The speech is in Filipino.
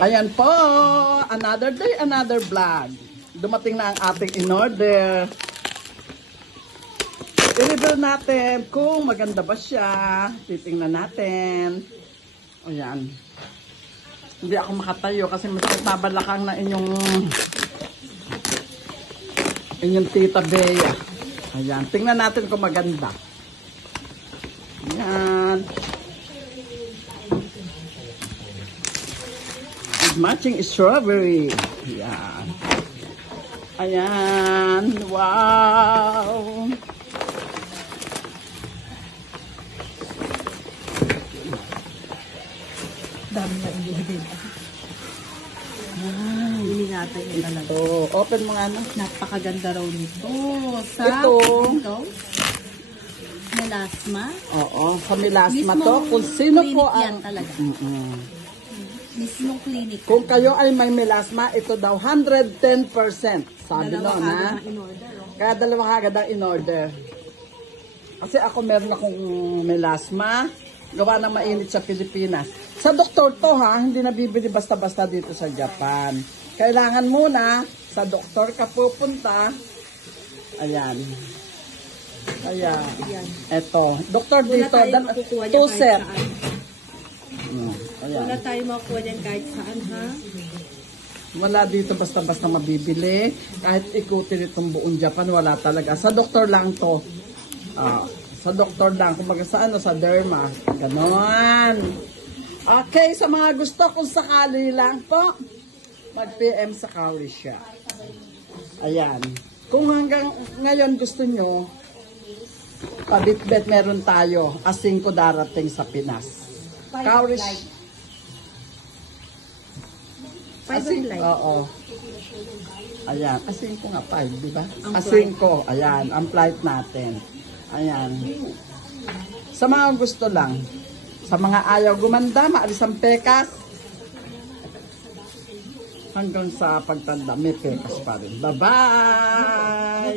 Ayan po, another day, another vlog. Dumating na ang ating in-order. I-review natin kung maganda ba siya. Titingnan natin. Ayan. Hindi ako makatayo kasi mas nagbabalakang na inyong tita Bea. Ayan, tingnan natin kung maganda. Ayan. Matching strawberry. Ayan. Ayan. Wow. Dami na ingredients. Hindi natin yung talaga. Oh, open mo nga na. Napakaganda raw nito. Sa Ito. melasma. Oo, sa melasma to. Mismong Kung sino po clinic yan ang... talaga. Mismong clinic. Kung kayo ay may melasma, ito daw 110%. Sabi Dalawa nun, ha? kagad ang in-order. Kaya dalawang kagad ang in-order. Kasi ako meron akong melasma. Gawa ng mainit sa Pilipinas. Sa doktor to, ha? Hindi nabibili basta-basta dito sa Japan. Kailangan muna, sa doktor ka pupunta. Ayan. Ayan. Eto. Doktor Wala dito. tayong makukuha niya 2 kahit set. saan. Ayan. Wala tayong makukuha niyan kahit saan, ha? Wala dito basta-basta mabibili. Kahit ikutin itong buong Japan, wala talaga. Sa doktor lang to. Sa doktor lang. Kung sa ano, sa derma. Ganon. Okay, sa mga gusto, kung sakali lang po, mag-PM sa Kauri siya. Ayan. Kung hanggang ngayon gusto nyo, pabitbet meron tayo. Asing ko darating sa Pinas. Kauri siya. Oo. Ayan. Asing ko nga 5, di ba? Asing ko. Ayan. Ang flight natin. Ayan. Sa mga gusto lang. Sa mga ayaw gumanda, maalis ang pekas. Hanggang sa pagtanda, may pekas pa rin. Bye-bye!